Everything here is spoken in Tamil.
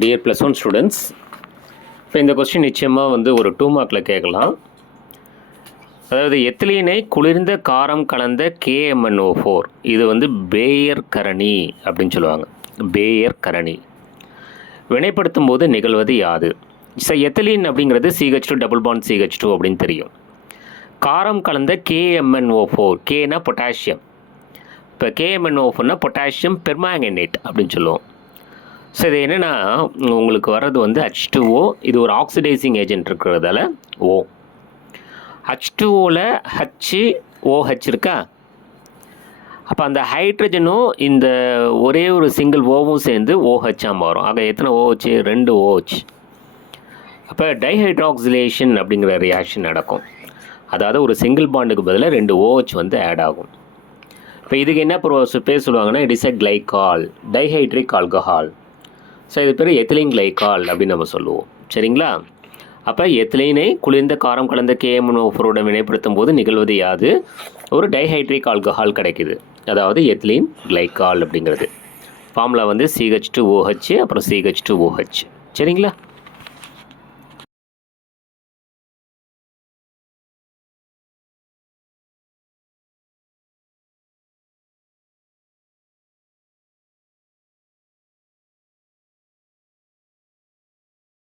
டியர் +1 ஸ்டூடெண்ட்ஸ், இப்போ இந்த கொஸ்டின் நிச்சயமாக வந்து ஒரு 2 மார்க்கில் கேட்கலாம். அதாவது எத்திலீனை குளிர்ந்த காரம் கலந்த KMnO4 இது வந்து பேயர் கரணி அப்படின்னு சொல்லுவாங்க. பேயர் கரணி வினைப்படுத்தும் போது நிகழ்வது யாது? எத்திலீன் அப்படிங்கிறது CH2 டபுள் பாண்ட் CH2 அப்படின்னு தெரியும். காரம் கலந்த KMnO4, கேனா பொட்டாசியம். இப்போ KMnO4னா பொட்டாசியம் பெர்மாங்கனேட் அப்படின்னு சொல்லுவோம். ஸோ இது என்னென்னா உங்களுக்கு வர்றது வந்து H2O, இது ஒரு ஆக்சிடைசிங் ஏஜென்ட் இருக்கிறதால O. H2Oவில் HOH இருக்கா? அப்போ அந்த ஹைட்ரஜனும் இந்த ஒரே ஒரு சிங்கிள் ஓவும் சேர்ந்து OH மாறும். ஆக எத்தனை OH? 2 OH. அப்போ டைஹைட்ராக்சிலேஷன் அப்படிங்கிற ரியாக்ஷன் நடக்கும். அதாவது ஒரு சிங்கிள் பாண்டுக்கு பதிலாக 2 OH வந்து ஆட் ஆகும். இப்போ இதுக்கு என்ன பேர் சொல்லுவாங்கன்னா, it is a glycol, dihydric alcohol. So இது பேர் எத்திலீன் கிளைகால் அப்படின்னு நம்ம சொல்லுவோம். சரிங்களா? அப்போ எத்திலீனை குளிர்ந்த காரம் கலந்த KMnO4 வினைப்படுத்தும் போது நிகழ்வது யாது? ஒரு டைஹைட்ரிக் ஆல்கஹால் கிடைக்குது, அதாவது எத்திலீன் கிளைகால் அப்படிங்கிறது. ஃபார்முலா வந்து CH2OH அப்புறம் CH2OH. சரிங்களா?